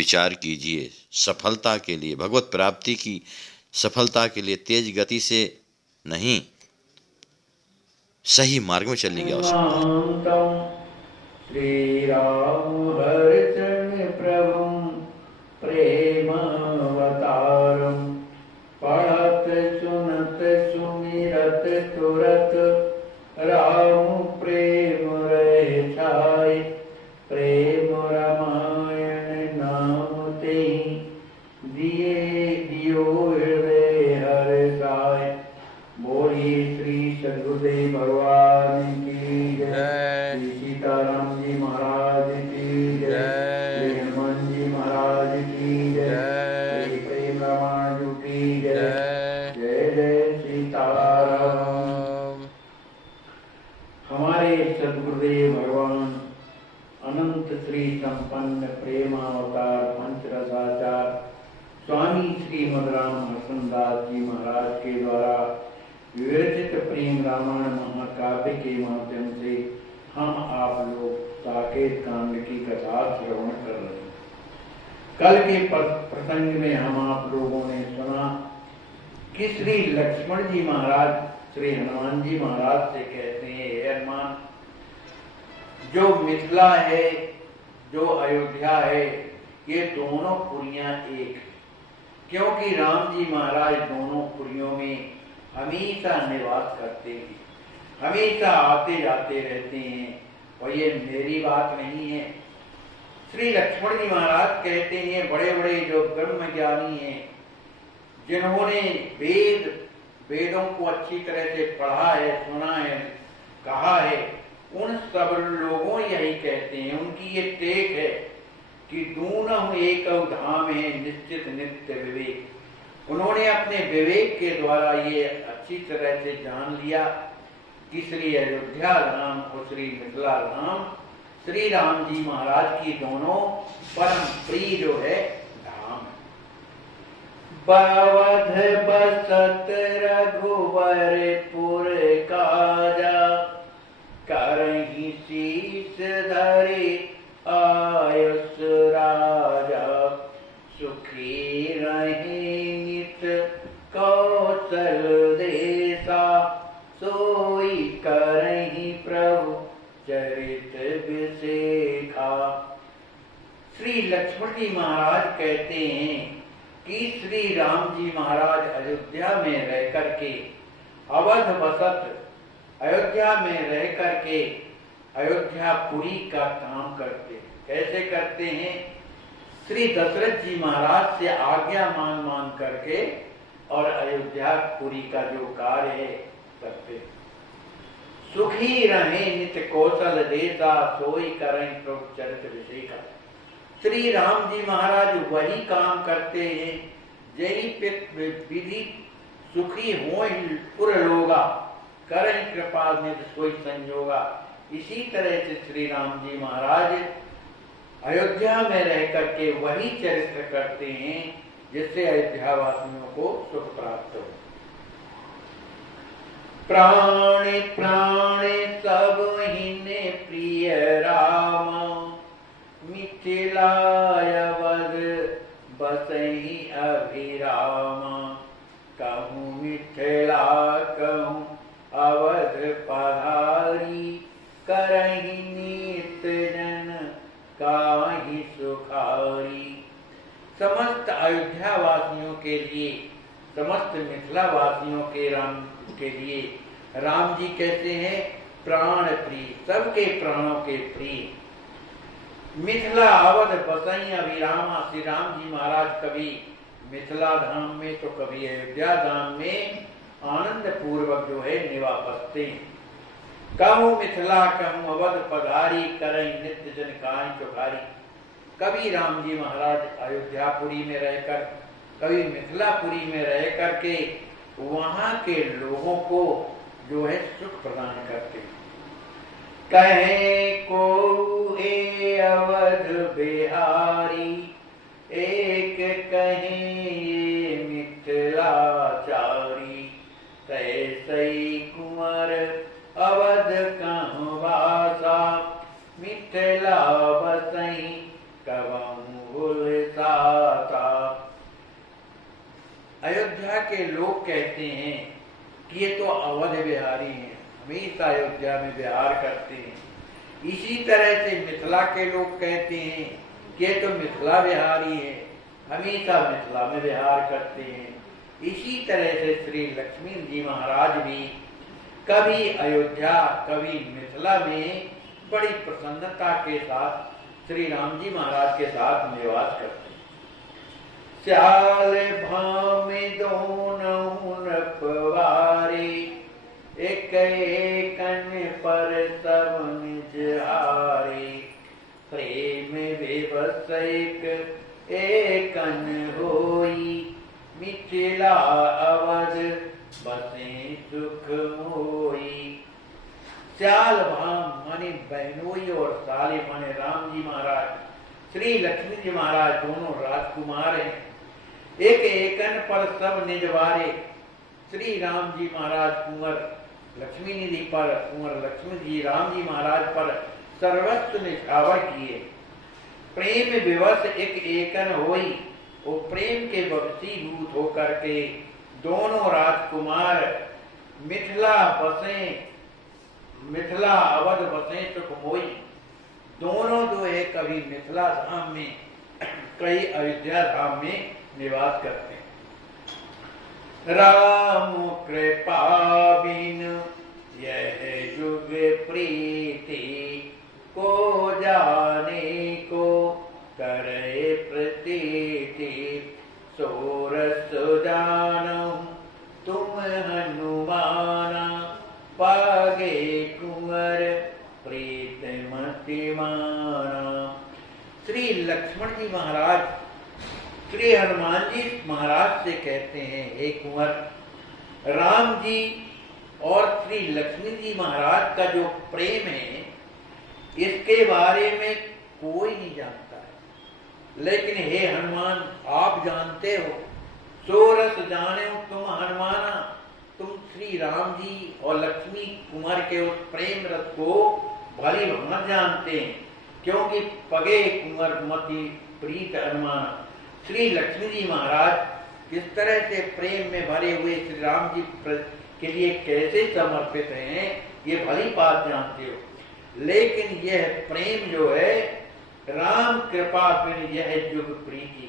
विचार कीजिए। सफलता के लिए, भगवत प्राप्ति की सफलता के लिए तेज गति से नहीं, सही मार्ग में चलने की आवश्यकता है। श्री राम हरिचरण प्रभुं प्रेमावतारम् पढ़त सुनत सुमिरत तुरत राम प्रेम रहे छाय। प्रेम रामायण नाम तेहि दियो हृदय हर्षाय। बोलिए श्री सद्गुरुदेव भगवान की जय। श्री सीताराम जी महाराज की जय। श्री हनुमान जी महाराज की जय। श्री प्रेम रामायण की जय। जय जय सीताराम। हमारे सद्गुरुदेव भगवान अनंत श्री संपन्न प्रेमावतार पंचरसाचार स्वामी श्रीमद राम हरसनदास जी महाराज के द्वारा विरचित प्रेम रामायण महाकाव्य के माध्यम से हम आप लोग साकेत कांड की कथा श्रवण कर रहे हैं। कल के प्रसंग में हम आप लोगों ने सुना कि श्री लक्ष्मण जी महाराज श्री हनुमान जी महाराज से कहते हैं, हे हनुमान, जो मिथिला है, जो अयोध्या है, ये दोनों पुरियां एक, क्योंकि राम जी महाराज दोनों पुरियों में हमेशा निवास करते हैं, हमेशा आते जाते रहते हैं, और ये मेरी बात नहीं है। श्री लक्ष्मण जी महाराज कहते हैं, बड़े बड़े जो ब्रह्म ज्ञानी हैं, जिन्होंने वेदों को अच्छी तरह से पढ़ा है, सुना है, कहा है, उन सब लोगों यही कहते हैं, उनकी ये टेक है कि दूनों एक धाम है निश्चित नित्य विवेक। उन्होंने अपने विवेक के द्वारा ये अच्छी तरह से जान लिया कि श्री अयोध्या धाम और श्री मिथिला धाम श्री राम जी महाराज की दोनों परम प्रिय जो है धाम है। बवध बसत रघुवरपुर काजा करहि शीस धरे आयुष राजा। सुखी रहे नित कौशल देसा सोई करहि प्रभु चरित विशेखा। श्री लक्ष्मण जी महाराज कहते हैं कि श्री राम जी महाराज अयोध्या में रह करके अवध बसत, अयोध्या में रह करके अयोध्यापुरी का काम करते हैं। कैसे करते हैं? श्री दशरथ जी महाराज से आज्ञा मान करके और अयोध्यापुरी का जो कार्य है करते। सुखी रहे नित्य कौशल देसा सोई करें प्रभु चरित विशेखा। श्री राम जी महाराज वही काम करते हैं जही विधि सुखी हो पुर लोगा करें कृपा निध सोई संजोगा। इसी तरह से श्री राम जी महाराज अयोध्या में रह करके वही चरित्र करते हैं जिससे अयोध्या वासियों को सुख प्राप्त हो। प्राण प्राण सब हिने प्रिय राम मिथिला अवध बसहि अभिराम। कहूँ मिथिला कहूँ अवध पधारी करहि नित जन काहि सुखारी। समस्त अयोध्या वासियों के लिए, समस्त मिथिला वासियों के लिए राम जी कहते हैं प्राण प्रिय, सबके प्राणों के प्रिय। मिथिला अवध बसई अभिरामा। श्री राम जी महाराज कभी मिथिला धाम में तो कभी अयोध्या धाम में आनंद पूर्वक जो है निवास बसते हैं। कहूँ मिथिला कहूँ अवध पधारी करें नित्य जन काहि चौखारी। कभी राम जी महाराज अयोध्यापुरी में रहकर, कभी मिथिलापुरी में रह करके वहाँ के लोगों को जो है सुख प्रदान करते हैं। कहे को ए अवध बिहारी एक कहे मिथिला चारी। तैसई कुंवर अवध कहूँ वासा मिथिला बसई कबहु भूल के लोग कहते हैं कि ये तो अवध बिहारी हैं, हमेशा अयोध्या में विहार करते हैं। इसी तरह से मिथिला के लोग कहते हैं कि ये तो मिथिला बिहारी हैं, हमेशा मिथिला में विहार करते हैं। इसी तरह से श्री लक्ष्मी जी महाराज भी कभी अयोध्या कभी मिथिला में बड़ी प्रसन्नता के साथ श्री राम जी महाराज के साथ निवास करते हैं। स्याल भामि दोनों नपवारे, एक एकन पर सब निज हारे। प्रेम विवश एकन होई, मिथिला अवध बसे सुख मोई। स्याल भाम माने बहनोई और साले माने राम जी महाराज, श्री लक्ष्मी जी महाराज दोनों राजकुमार हैं। एक एकन पर सब निजवारे, श्री राम जी महाराज कुंवर लक्ष्मी निधि पर, कुंवर लक्ष्मी जी राम जी महाराज पर सर्वस्व निछावर किए। प्रेम विवश एक एकन होई, वो प्रेम के वशीभूत होकर के दोनों राजकुमार मिथिला बसे, मिथिला अवध बसे सुख मोई। दोनों जो है कभी मिथिला धाम में कई अयोध्या धाम में निवास करते हैं। राम कृपा बिन यह जुग प्रीति, को जाने को करे प्रतीति। सोरस जानू तुम हनुमाना, पागे कुंवर प्रीत मति माना। श्री लक्ष्मण जी महाराज श्री हनुमान जी महाराज से कहते हैं, हे कुंवर, राम जी और श्री लक्ष्मी जी महाराज का जो प्रेम है इसके बारे में कोई नहीं जानता है, लेकिन हे हनुमान आप जानते हो। सोरस जाने तुम हनुमाना, तुम श्री राम जी और लक्ष्मी कुमार के उस प्रेम रस को भली भांति जानते हैं, क्योंकि पगे कुंवर मति प्रीत हनुमान। श्री लक्ष्मी जी महाराज किस तरह से प्रेम में भरे हुए श्री राम जी के लिए कैसे समर्पित हैं, ये भली बात जानते हो। लेकिन यह प्रेम जो है राम कृपा बिन यह जुग प्रीति,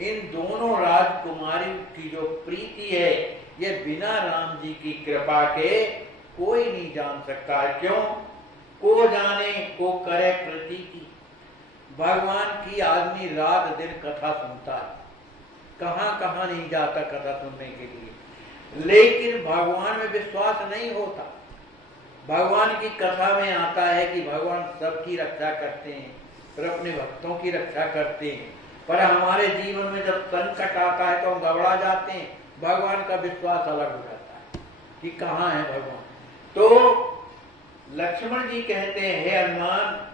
इन दोनों राजकुमारी की जो प्रीति है ये बिना राम जी की कृपा के कोई नहीं जान सकता है। क्यों? को जाने को करे प्रतीति। भगवान की आदमी रात दिन कथा सुनता है, कहां कहां नहीं जाता कथा सुनने के लिए, लेकिन भगवान में विश्वास नहीं होता। भगवान की कथा में आता है कि भगवान सबकी रक्षा करते हैं, फिर अपने भक्तों की रक्षा करते हैं, पर हमारे जीवन में जब संकट आता है तो हम घबरा जाते हैं, भगवान का विश्वास अलग हो जाता है कि कहाँ है भगवान। तो लक्ष्मण जी कहते हैं, हे हनुमान,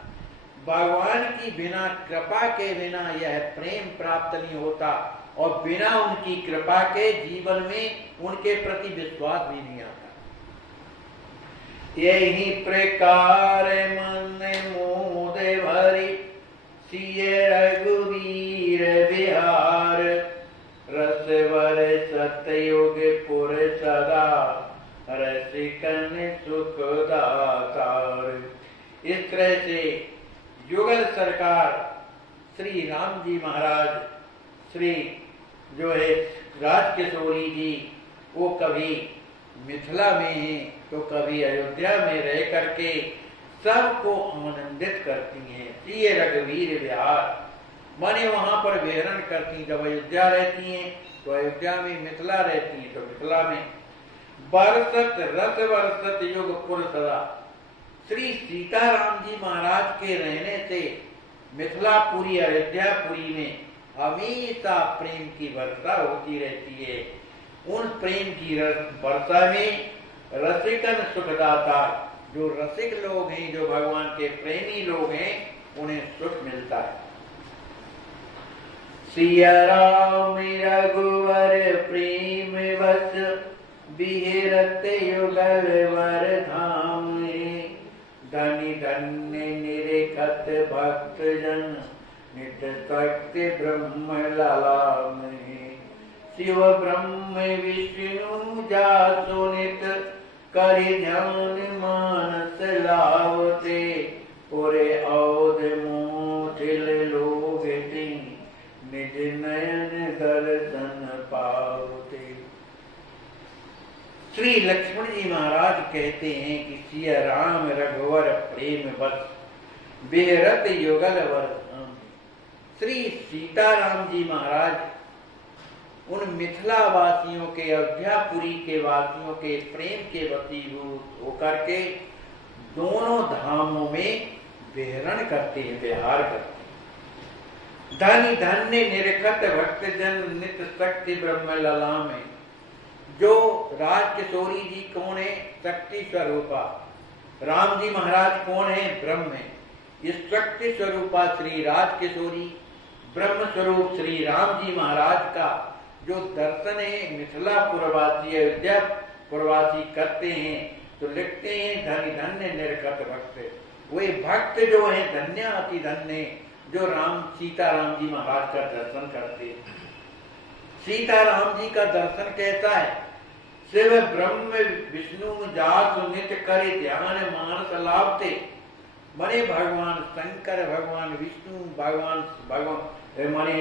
भगवान की बिना कृपा के बिना यह प्रेम प्राप्त नहीं होता, और बिना उनकी कृपा के जीवन में उनके प्रति विश्वास भी नहीं आता। यही प्रकार मन मोद भरी, सिय रघुवीर बिहार। रसवर सतयुग पुर सदा, रसिकन सुख दातार। इस तरह से युगल सरकार श्री राम जी महाराज, श्री जो है राजकिशोरी जी, वो कभी मिथिला में हैं तो कभी अयोध्या में रह करके सबको आनंदित करती हैं। सिय रघुवीर विहार माने वहां पर विहरण करती, जब अयोध्या रहती हैं तो अयोध्या में, मिथिला रहती हैं तो मिथिला में। बरसत रस बरसत युग पुर सदा। श्री सीताराम जी महाराज के रहने से मिथिलापुरी अयोध्यापुरी में हमेशा प्रेम की वर्षा होती रहती है। उन प्रेम की वर्षा में रसिकन सुखदाता, जो रसिक लोग हैं, जो भगवान के प्रेमी लोग हैं, उन्हें सुख मिलता है। सिया राम रघुवर प्रेम बस, बिहरत युगल वर धाम। धनि धन्य निरेखत भक्त जन, नित तक्त ब्रह्म लला में। शिव ब्रह्म विष्णु जासु नित करि ध्यान मानस लावते पुरे औध मोथिल लोगति निज नयन दर्शन पावते। श्री लक्ष्मण जी महाराज कहते हैं कि सिया राम रघुवर प्रेम बस बेरत युगल वर। श्री सीताराम जी महाराज उन मिथिला वासियों के, अयोध्यापुरी के वासियों के प्रेम के वशीभूत होकर के दोनों धामों में विहरण करते हैं, विहार करते हैं। धनी धन्य निरखत भक्त जन नित शक्ति ब्रह्म लला में। जो राजकिशोरी जी कौन है? शक्ति स्वरूपा। राम जी महाराज कौन है? ब्रह्म है। इस शक्ति स्वरूपा श्री राजकिशोरी ब्रह्म स्वरूप श्री राम जी महाराज का जो दर्शन है मिथिला पुरवासी, अयोध्या पुरवासी करते हैं तो लिखते हैं धनी धन्य निरखत भक्त। वे भक्त जो है धन्य अति धन्य जो सीताराम जी महाराज का दर्शन करते हैं। सीताराम जी का दर्शन कैसा है? शिव ब्रह्म विष्णु जासु नित करे ध्यान मानस लाभते। मने भगवान शंकर, भगवान विष्णु, भगवान मने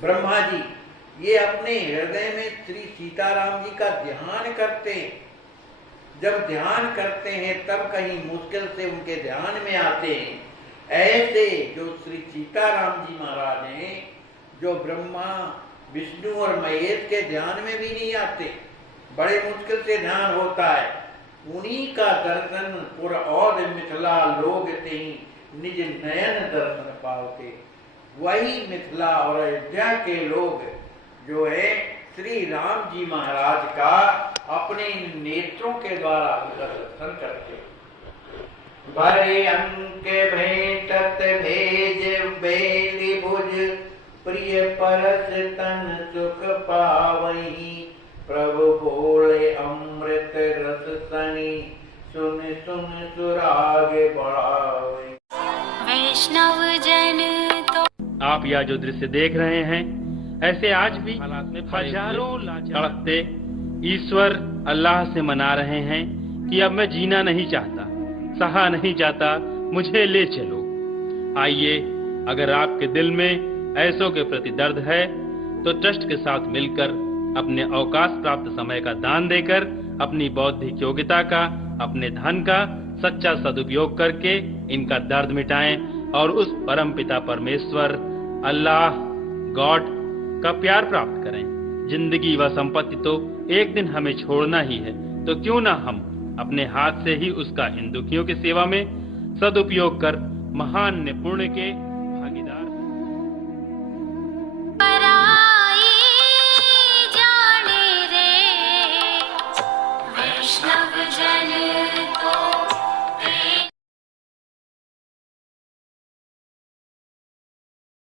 ब्रह्मा जी ये अपने हृदय में श्री सीताराम जी का ध्यान करते हैं। जब ध्यान करते हैं तब कहीं मुश्किल से उनके ध्यान में आते हैं। ऐसे जो श्री सीताराम जी महाराज हैं जो ब्रह्मा विष्णु और महेश के ध्यान में भी नहीं आते, बड़े मुश्किल से ध्यान होता है, उन्हीं का दर्शन पुर और मिथिला लोग ते निज नयन दर्शन पावते। वही मिथिला और अयोध्या के लोग जो है श्री राम जी महाराज का अपने नेत्रों के द्वारा दर्शन करते। भरे अंक भेंटत भेज बेली भुज प्रिय परस तन सुख पावही। प्रभु बोले अमृत रस सनी सुन सुन सुराग बढ़ावही। वैष्णव जन तो आप यह जो दृश्य देख रहे हैं ऐसे आज भी हालात में हजारों तड़पते ईश्वर अल्लाह से मना रहे हैं कि अब मैं जीना नहीं चाहता, सहा नहीं जाता, मुझे ले चलो। आइए, अगर आपके दिल में ऐसों के प्रति दर्द है तो ट्रस्ट के साथ मिलकर अपने अवकाश प्राप्त समय का दान देकर अपनी बौद्धिक योग्यता का, अपने धन का सच्चा सदुपयोग करके इनका दर्द मिटाएं और उस परम पिता परमेश्वर अल्लाह गॉड का प्यार प्राप्त करें। जिंदगी व संपत्ति तो एक दिन हमें छोड़ना ही है, तो क्यों ना हम अपने हाथ से ही उसका इन दुखियों की सेवा में सदुपयोग कर महान पुण्य के भागीदार। पराई जाने रे वैष्णव जन